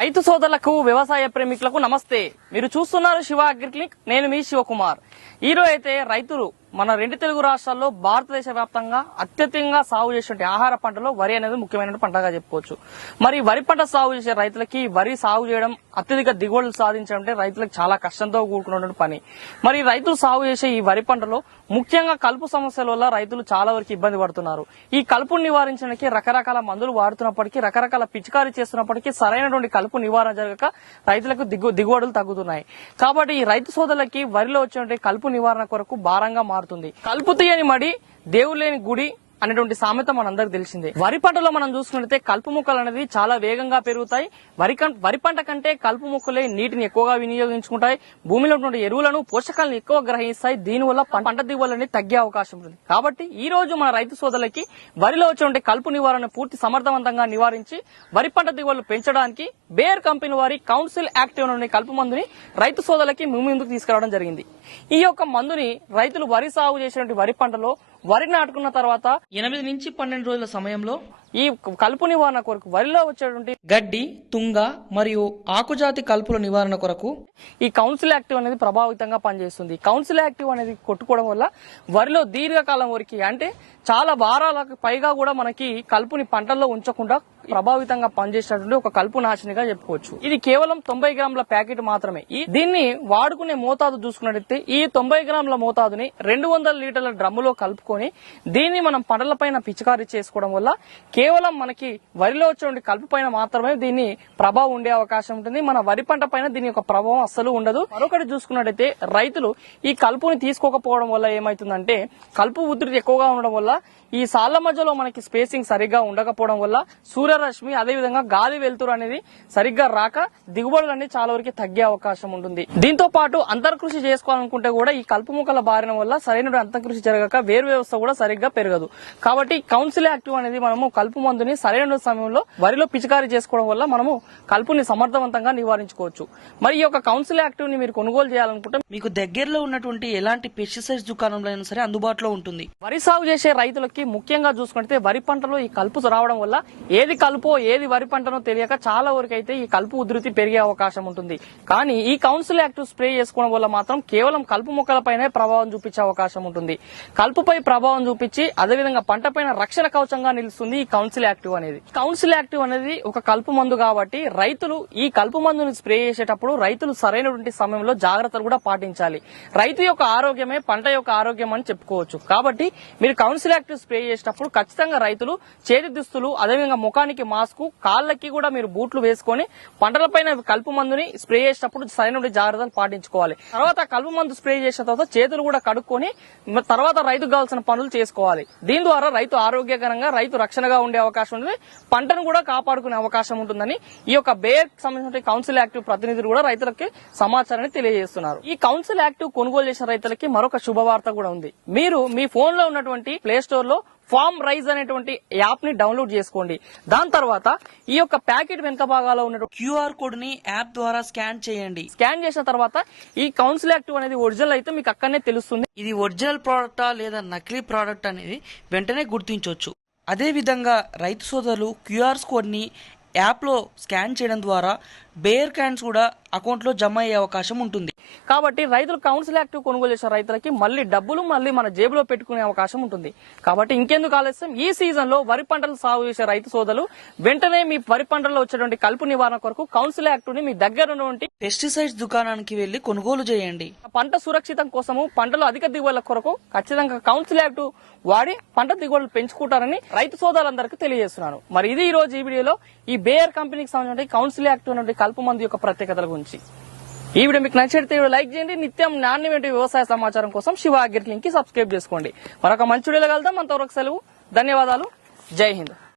రైతు సోదరులకు వ్యవసాయ ప్రేమికులకు నమస్తే. మీరు చూస్తున్నారు శివ అగ్రి క్లినిక్. నేను మీ శివకుమార్. ఈ రోజు అయితే రైతులు మన రెండు తెలుగు రాష్ట్రాల్లో భారతదేశ వ్యాప్తంగా అత్యధికంగా సాగు చేసే ఆహార పంటలో వరి అనేది ముఖ్యమైన పంటగా చెప్పుకోవచ్చు. మరి వరి పంట సాగు చేసే రైతులకి వరి సాగు చేయడం అత్యధిక దిగుబడులు సాధించడం అంటే రైతులకు చాలా కష్టంతో కూడుకున్న పని. మరి రైతులు సాగు చేసే ఈ వరి పంటలో ముఖ్యంగా కలుపు సమస్యల వల్ల రైతులు చాలా వరకు ఇబ్బంది పడుతున్నారు. ఈ కలుపును నివారించడానికి రకరకాల మందులు వాడుతున్నప్పటికీ, రకరకాల పిచికారీ చేస్తున్నప్పటికీ సరైనటువంటి కలుపు నివారణ జరగక రైతులకు దిగుబడులు తగ్గుతున్నాయి. కాబట్టి ఈ రైతు సోదరులకి వరిలో వచ్చే కలుపు నివారణ కొరకు భారంగా మారుతుంది. కలుపు తీయని మడి దేవుడు లేని గుడి అనేటువంటి సామెత మనందరికి తెలిసిందే. వరి పంటలో మనం చూసుకుంటే కలుపు మొక్కలు అనేది చాలా వేగంగా పెరుగుతాయి. వరి పంట కంటే కలుపు మొక్కలే నీటిని ఎక్కువగా వినియోగించుకుంటాయి. భూమిలో ఉన్నటువంటి ఎరువులను, పోషకాలను ఎక్కువ గ్రహిస్తాయి. దీనివల్ల పంట దిగుబడులు తగ్గే అవకాశం ఉంటుంది. కాబట్టి ఈ రోజు మన రైతు సోదరులకి వరిలో వచ్చే కలుపు నివారణ పూర్తి సమర్థవంతంగా నివారించి వరి పంట దిగుబడులు పెంచడానికి బేర్ కంపెనీ వారి కౌన్సిల్ యాక్టివ్ అనే కలుపు మందుని రైతు సోదరులకి ముందుకు తీసుకురావడం జరిగింది. ఈ యొక్క మందుని రైతులు వరి సాగు చేసినటువంటి వరి పంటలో వరి నాటుకున్న తర్వాత 8 నుంచి 12 రోజుల సమయంలో ఈ కలుపు నివారణ కొరకు వరిలో వచ్చేటువంటి గడ్డి, తుంగ మరియు ఆకుజాతి కలుపుల నివారణ కొరకు ఈ కౌన్సిల్ యాక్టివ్ అనేది ప్రభావితంగా పనిచేస్తుంది. కౌన్సిల్ యాక్టివ్ అనేది కొట్టుకోవడం వల్ల వరిలో దీర్ఘకాలం వరకు అంటే చాలా వారాలకు పైగా కూడా మనకి కలుపుని పంటల్లో ఉంచకుండా ప్రభావితంగా పనిచేసినటువంటి ఒక కలుపు నాశనిగా చెప్పుకోవచ్చు. ఇది కేవలం 90 గ్రాముల ప్యాకెట్ మాత్రమే. దీన్ని వాడుకునే మోతాదు చూసుకున్నట్లయితే ఈ 90 గ్రాముల మోతాదుని 200 లీటర్ల డ్రమ్ములో కలుపుకొని దీన్ని మనం పంటలపైన పిచికారీ చేసుకోవడం వల్ల కేవలం మనకి వరిలో వచ్చే కలుపు పైన మాత్రమే దీన్ని ప్రభావం ఉండే అవకాశం ఉంటుంది. మన వరి పంట పైన దీని యొక్క ప్రభావం అస్సలు ఉండదు. మరొకటి చూసుకున్నట్టయితే రైతులు ఈ కలుపుని తీసుకోకపోవడం వల్ల ఏమైతుందంటే కలుపు ఉధృతి ఎక్కువగా ఉండడం వల్ల ఈ సాళ్ల మధ్యలో మనకి స్పేసింగ్ సరిగ్గా ఉండకపోవడం వల్ల సూర్యరశ్మి అదేవిధంగా గాలి వెలుతురు అనేది సరిగ్గా రాక దిగుబడులన్నీ చాలా వరకు తగ్గే అవకాశం ఉంటుంది. దీంతో పాటు అంతర్కృషి చేసుకోవాలనుకుంటే కూడా ఈ కలుపు మొక్కల బారిన వల్ల సరైన అంతర్కృషి జరగక వేరు వ్యవస్థ కూడా సరిగ్గా పెరగదు. కాబట్టి కౌన్సిల్ యాక్టివ్ అనేది మనము కలుపు మందుని సరైన సమయంలో వరిలో పిచికారీ చేసుకోవడం వల్ల మనము కలుపుని సమర్థవంతంగా నివారించుకోవచ్చు. మరి ఈ యొక్క కౌన్సిల్ యాక్టివ్ ని మీరు కొనుగోలు చేయాలనుకుంటే మీకు దగ్గరలో ఉన్నటువంటి ఎలాంటి పెస్టిసైడ్స్ దుకాణంలో అయినా సరే అందుబాటులో ఉంటుంది. వరి సాగు చేసే రైతులకి ముఖ్యంగా చూసుకుంటే వరి పంటలో ఈ కలుపు రావడం వల్ల ఏది కలుపో ఏది వరి పంటనో తెలియక చాలా వరకు అయితే ఈ కలుపు ఉధృతి పెరిగే అవకాశం ఉంటుంది. కానీ ఈ కౌన్సిల్ యాక్టివ్ స్ప్రే చేసుకోవడం వల్ల మాత్రం కేవలం కలుపు మొక్కలపైనే ప్రభావం చూపించే అవకాశం ఉంటుంది. కలుపుపై ప్రభావం చూపించి అదేవిధంగా పంటపైన రక్షణ కవచంగా నిలుస్తుంది ఈ కౌన్సిల్ యాక్టివ్ అనేది. కౌన్సిల్ యాక్టివ్ అనేది ఒక కలుపు మందు కాబట్టి రైతులు ఈ కలుపు మందుని స్ప్రే చేసేటప్పుడు రైతులు సరైనటువంటి సమయంలో జాగ్రత్తలు కూడా పాటించాలి. రైతు యొక్క ఆరోగ్యమే పంట యొక్క ఆరోగ్యం అని చెప్పుకోవచ్చు. కాబట్టి మీరు కౌన్సిల్ యాక్టివ్ స్ప్రే చేసేటప్పుడు ఖచ్చితంగా రైతులు చేతి దుస్తులు, అదేవిధంగా ముఖానికి మాస్క్, కాళ్ళకి కూడా మీరు బూట్లు వేసుకొని పంటలపైన కలుపు మందుని స్ప్రే చేసేటప్పుడు సరైన జాగ్రత్తలు పాటించుకోవాలి. తర్వాత కలుపు మందు స్ప్రే చేసిన తర్వాత చేతులు కూడా కడుక్కొని తర్వాత రైతుకు కావాల్సిన పనులు చేసుకోవాలి. దీని ద్వారా రైతు ఆరోగ్యకరంగా, రైతు రక్షణగా ఉండే అవకాశం ఉంటుంది. పంటను కూడా కాపాడుకునే అవకాశం ఉంటుందని ఈ యొక్క బేర్ సంబంధించిన కౌన్సిల్ యాక్టివ్ ప్రతినిధులు కూడా రైతులకి సమాచారాన్ని తెలియజేస్తున్నారు. ఈ కౌన్సిల్ యాక్టివ్ కొనుగోలు చేసిన రైతులకి మరొక శుభవార్త కూడా ఉంది. మీరు మీ ఫోన్ లో ఉన్నటువంటి ప్లే స్టోర్ లో ఫార్మ్ రైజ్ అనేటువంటి యాప్ ని డౌన్లోడ్ చేసుకోండి. దాని తర్వాత ఈ యొక్క ప్యాకెట్ వెనుక భాగాల్లో ఉన్న QR కోడ్ ని యాప్ ద్వారా స్కాన్ చేయండి. స్కాన్ చేసిన తర్వాత ఈ కౌన్సిల్ యాక్టివ్ అనేది ఒరిజినల్ అయితే మీకు అక్కడనే తెలుస్తుంది. ఇది ఒరిజినల్ ప్రోడక్టా లేదా నకిలీ ప్రోడక్ట్ అనేది వెంటనే గుర్తించవచ్చు. అదే విధంగా రైతు సోదరులు QR కోడ్ ని యాప్ లో స్కాన్ చేయడం ద్వారా బేర్ క్యాన్స్ కూడా అకౌంట్ లో జమ అయ్యే అవకాశం ఉంటుంది. కాబట్టి రైతులు కౌన్సిల్ యాక్టివ్ కొనుగోలు చేసే రైతులకి మళ్ళీ డబ్బులు మన జేబులో పెట్టుకునే అవకాశం ఉంటుంది. కాబట్టి ఇంకెందుకు ఆలస్యం, ఈ సీజన్ లో వరి పంటలు సాగు చేసే రైతు సోదరులు వెంటనే మీ వరి పంటల్లో వచ్చేటువంటి కలుపు నివారణ కొరకు కౌన్సిల్ యాక్టివ్ ని మీ దగ్గర ఉన్నటువంటి పెస్టిసైడ్స్ దుకాణానికి వెళ్లి కొనుగోలు చేయండి. పంట సురక్షితం కోసము, పంటలో అధిక దిగుబడుల కొరకు ఖచ్చితంగా కౌన్సిల్ యాక్టివ్ వాడి పంట దిగుబడులు పెంచుకుంటారని రైతు సోదరులందరికీ తెలియజేస్తున్నాను. మరి ఇది ఈ రోజు ఈ వీడియోలో ఈ బేర్ కంపెనీకి సంబంధించిన కౌన్సిల్ యాక్టివ్ అనే కలుపు మందు యొక్క ప్రత్యేకతల గురించి. ఈ వీడియో మీకు నచ్చితే లైక్ చేయండి. నిత్యం నాణ్యమైన వ్యవసాయ సమాచారం కోసం శివ అగ్రి క్లినిక్ కి సబ్స్క్రైబ్ చేసుకోండి. మరొక మంచి వీడియోలో కలుద్దాం. అంతవరకు సెలవు. ధన్యవాదాలు. జై హింద్.